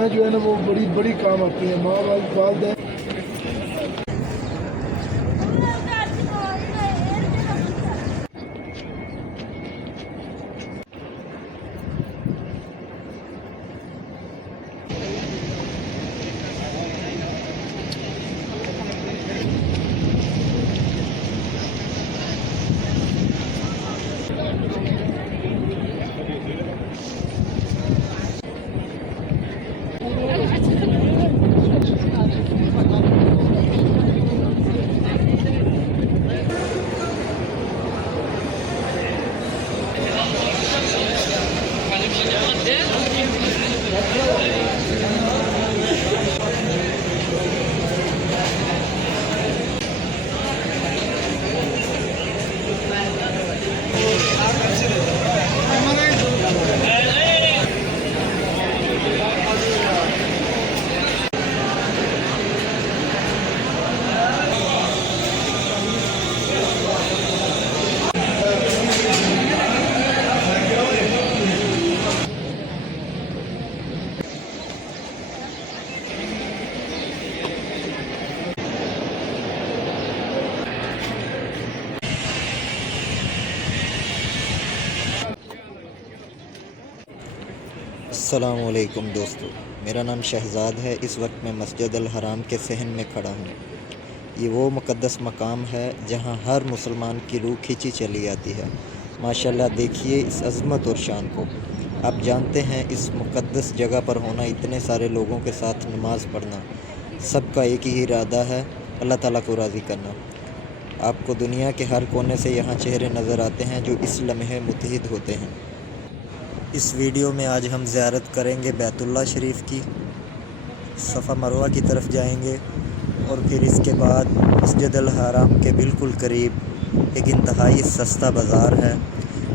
दुआएं जो है ना वो बड़ी बड़ी काम आती हैं। माँ वालदैन अस्सलामुअलैकुम दोस्तों, मेरा नाम शहज़ाद है। इस वक्त मैं मस्जिद अल हराम के सहन में खड़ा हूँ। ये वो मुक़द्दस मकाम है जहाँ हर मुसलमान की रूह खींची चली आती है। माशाल्लाह, देखिए इस अज़मत और शान को। आप जानते हैं इस मुक़द्दस जगह पर होना, इतने सारे लोगों के साथ नमाज़ पढ़ना, सबका एक ही इरादा है, अल्लाह ताला को राज़ी करना। आपको दुनिया के हर कोने से यहाँ चेहरे नज़र आते हैं जो इस लम्हे मुत्तहिद होते हैं। इस वीडियो में आज हम ज़ियारत करेंगे बैतुल्लाह शरीफ की, सफ़ा मरवा की तरफ जाएंगे और फिर इसके बाद मस्जिद अल हराम के बिल्कुल करीब एक इंतहाई सस्ता बाज़ार है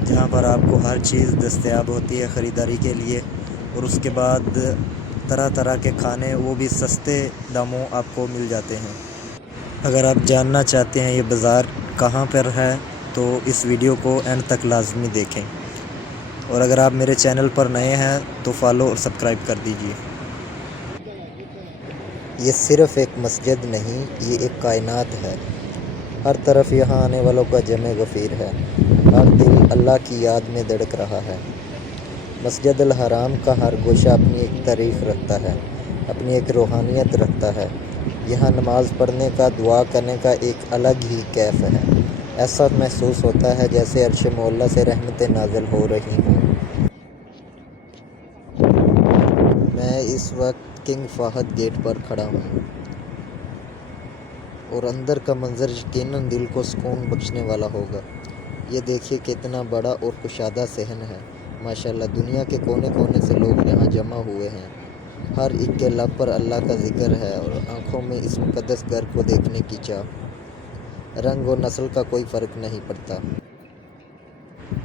जहाँ पर आपको हर चीज़ दस्तयाब होती है ख़रीदारी के लिए। और उसके बाद तरह तरह के खाने वो भी सस्ते दामों आपको मिल जाते हैं। अगर आप जानना चाहते हैं ये बाज़ार कहाँ पर है तो इस वीडियो को एंड तक लाजमी देखें। और अगर आप मेरे चैनल पर नए हैं तो फॉलो और सब्सक्राइब कर दीजिए। ये सिर्फ़ एक मस्जिद नहीं, ये एक कायनात है। हर तरफ यहाँ आने वालों का जमे गफ़ीर है। हर दिल अल्लाह की याद में धड़क रहा है। मस्जिद अल हराम का हर गोशा अपनी एक तारीफ़ रखता है, अपनी एक रूहानियत रखता है। यहाँ नमाज़ पढ़ने का, दुआ करने का एक अलग ही कैफ़ है। ऐसा महसूस होता है जैसे अर्श मौला से रहमतें नाज़िल हो रही हों। मैं इस वक्त किंग फ़हद गेट पर खड़ा हूँ और अंदर का मंज़र यकीनन दिल को सुकून बख्शने वाला होगा। ये देखिए कितना बड़ा और कुशादा सहन है। माशाल्लाह, दुनिया के कोने कोने से लोग यहाँ जमा हुए हैं। हर एक के लब पर अल्लाह का ज़िक्र है और आँखों में इस मुक़द्दस घर को देखने की चाह। रंग और नस्ल का कोई फ़र्क नहीं पड़ता।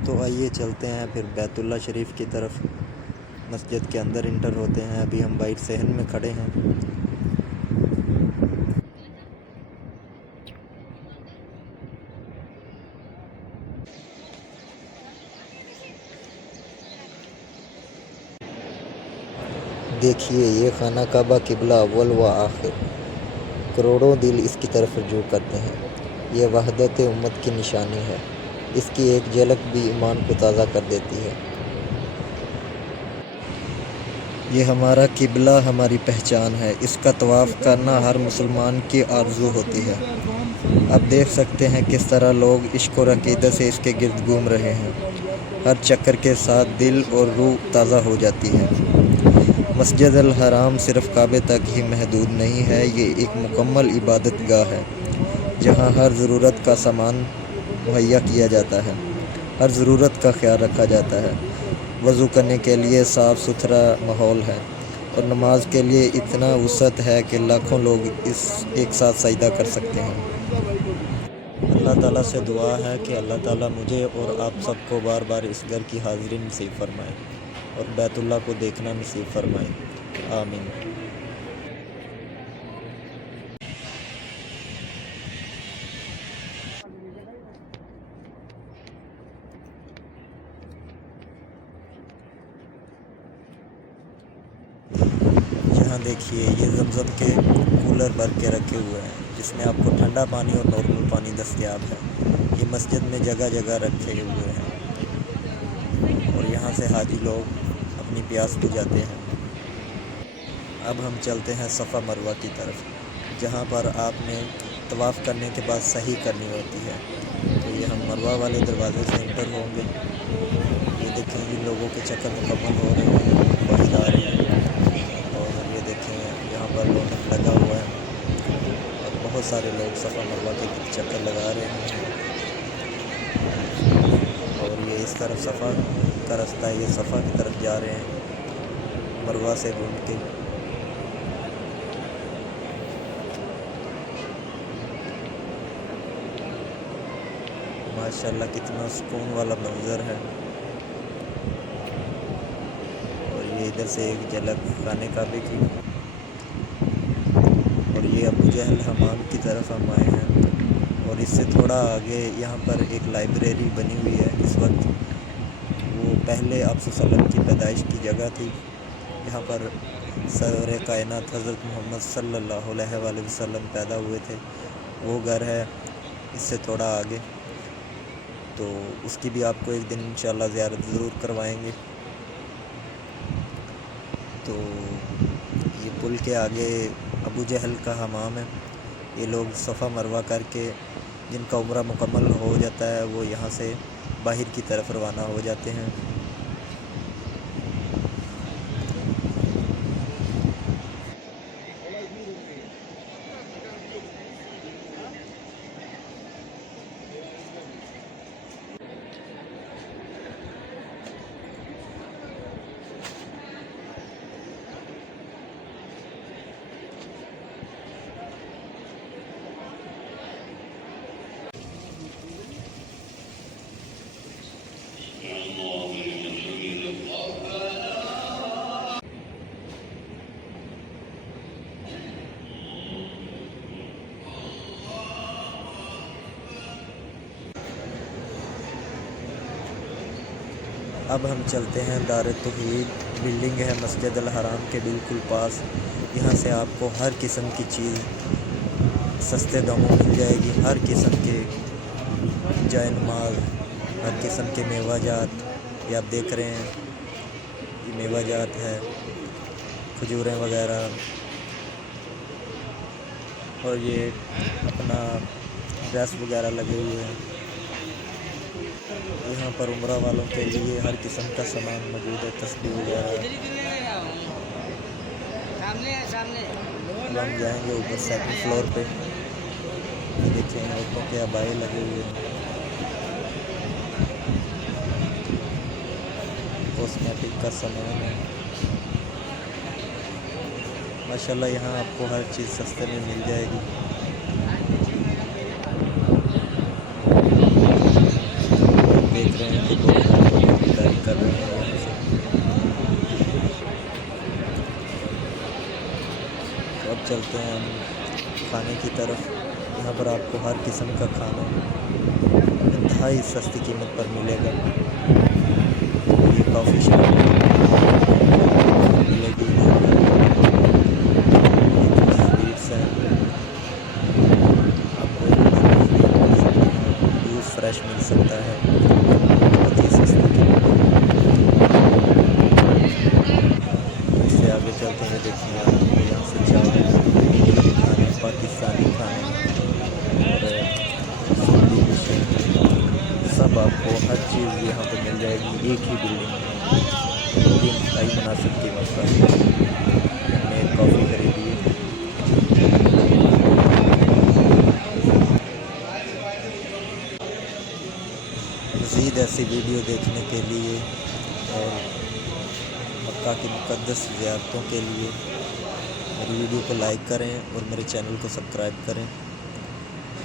तो आइए चलते हैं फिर बैतुल्लाह शरीफ की तरफ। मस्जिद के अंदर इंटर होते हैं। अभी हम बाहर सहन में खड़े हैं। देखिए ये खाना काबा किबला अव्वल व आखिर, करोड़ों दिल इसकी तरफ रुजू करते हैं। ये वहदत उम्मत की निशानी है। इसकी एक झलक भी ईमान को ताज़ा कर देती है। ये हमारा किबला हमारी पहचान है। इसका तवाफ़ करना हर मुसलमान की आरज़ू होती है। आप देख सकते हैं किस तरह लोग इश्क और अक़ीदत से इसके गिर्द घूम रहे हैं। हर चक्कर के साथ दिल और रूह ताज़ा हो जाती है। मस्जिद अल हराम सिर्फ़ काबे तक ही महदूद नहीं है, ये एक मुकम्मल इबादत गाह है जहाँ हर ज़रूरत का सामान मुहैया किया जाता है, हर ज़रूरत का ख्याल रखा जाता है। वज़ू करने के लिए साफ़ सुथरा माहौल है और नमाज के लिए इतना वसअत है कि लाखों लोग इस एक साथ सजदा कर सकते हैं। अल्लाह ताला से दुआ है कि अल्लाह ताला मुझे और आप सबको बार बार इस घर की हाज़िरी नसीब फरमाए और बैतुल्लाह को देखना नसीब फरमाए। आमीन। دیکھیے یہ زمزم کے کولر بھر کے رکھے ہوئے ہیں جس میں آپ کو ٹھنڈا پانی اور نارمل پانی دستیاب ہے. یہ مسجد میں جگہ جگہ رکھے ہوئے ہیں اور یہاں سے حاجی لوگ اپنی پیاس بجھاتے ہیں. اب ہم چلتے ہیں صفا مروہ کی طرف جہاں پر آپ نے طواف کرنے کے بعد صحیح کرنی ہوتی ہے. تو یہ ہم مروہ والے دروازے سے انٹر ہوں گے. یہ دیکھیں ان لوگوں کے چکر مکمل ہو رہے ہیں, باہر آ رہے ہیں اور یہ دیکھیں یہاں پر رونق لگا ہوا ہے اور بہت سارے لوگ صفا مروہ کے چکر لگا رہے ہیں. اور یہ اس طرف صفا کا رستہ ہے, یہ صفا کی طرف جا رہے ہیں مروہ سے گھوم کے. ماشاءاللہ کتنا سکون والا منظر ہے. اور یہ ادھر سے ایک جھلک خانے کعبے کی. اور یہ ابو جہل حمام کی طرف ہم آئے ہیں اور اس سے تھوڑا آگے یہاں پر ایک لائبریری بنی ہوئی ہے. اس وقت وہ پہلے آپ صلی اللہ علیہ وسلم کی پیدائش کی جگہ تھی. یہاں پر سرور کائنات حضرت محمد صلی اللہ علیہ وآلہ وسلم پیدا ہوئے تھے. وہ گھر ہے اس سے تھوڑا آگے, تو اس کی بھی آپ کو ایک دن انشاءاللہ زیارت ضرور کروائیں گے. تو یہ پل کے آگے ابو جہل کا حمام ہے. یہ لوگ صفا مروہ کر کے جن کا عمرہ مکمل ہو جاتا ہے وہ یہاں سے باہر کی طرف روانہ ہو جاتے ہیں. اب ہم چلتے ہیں دار توحید. بلڈنگ ہے مسجد الحرام کے بالکل پاس. یہاں سے آپ کو ہر قسم کی چیز سستے داموں مل جائے گی. ہر قسم کے جائے نماز, ہر قسم کے میوہ جات, یہ آپ دیکھ رہے ہیں یہ میوہ جات ہے, کھجوریں وغیرہ. اور یہ اپنا ڈریس وغیرہ لگے ہوئے ہیں. یہاں پر عمرہ والوں کے لیے ہر قسم کا سامان موجود ہے, تسبیح وغیرہ. اب ہم جائیں گے اوپر سیکنڈ فلور پہ. یہ دیکھیں عورتوں کے عبائے لگے ہوئے ہیں, کاسمیٹک کا سامان ہے. ماشاءاللہ یہاں آپ کو ہر چیز سستے میں مل جائے گی. دیکھ رہے ہیں کہ لوگ خریداری کر رہے ہیں یہاں سے. تو اب چلتے ہیں ہم کھانے کی طرف. یہاں پر آپ کو ہر قسم کا کھانا انتہائی سستی قیمت پر ملے گا. یہ کافی شاپ ملے گی, سویٹس ہیں, آپ کو جوس فریش مل سکتا ہے بہت ہی سستی قیمت. اس سے آگے چلتے ہیں, دیکھیں آپ کو یہاں سے چاول کھانے, پاکستانی کھانے اور سعودی ڈشیں سب آپ کو ہر چیز یہاں پہ مل جائے گی ایک ہی بلڈنگ میں. بہت ہی انتہائی مناسب قیمت پر. ہم نے ایک کافی خریدی ہے. مزید ایسی ویڈیو دیکھنے کے لیے اور مکہ کی مقدس زیارتوں کے لیے میری ویڈیو کو لائک کریں اور میرے چینل کو سبسکرائب کریں.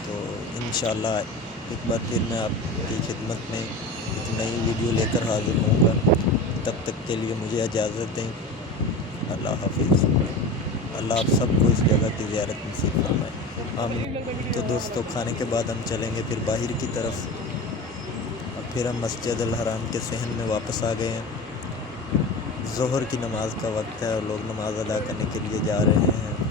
تو انشاءاللہ ایک بار پھر میں آپ کی خدمت میں ایک نئی ویڈیو لے کر حاضر ہوں گا. تب تک کے لیے مجھے اجازت دیں. اللہ حافظ. اللہ آپ سب کو اس جگہ کی زیارت نصیب فرمائے. آمین. تو دوستو کھانے کے بعد ہم چلیں گے پھر باہر کی طرف, اور پھر ہم مسجد الحرام کے صحن میں واپس آ گئے ہیں. ظہر کی نماز کا وقت ہے اور لوگ نماز ادا کرنے کے لیے جا رہے ہیں.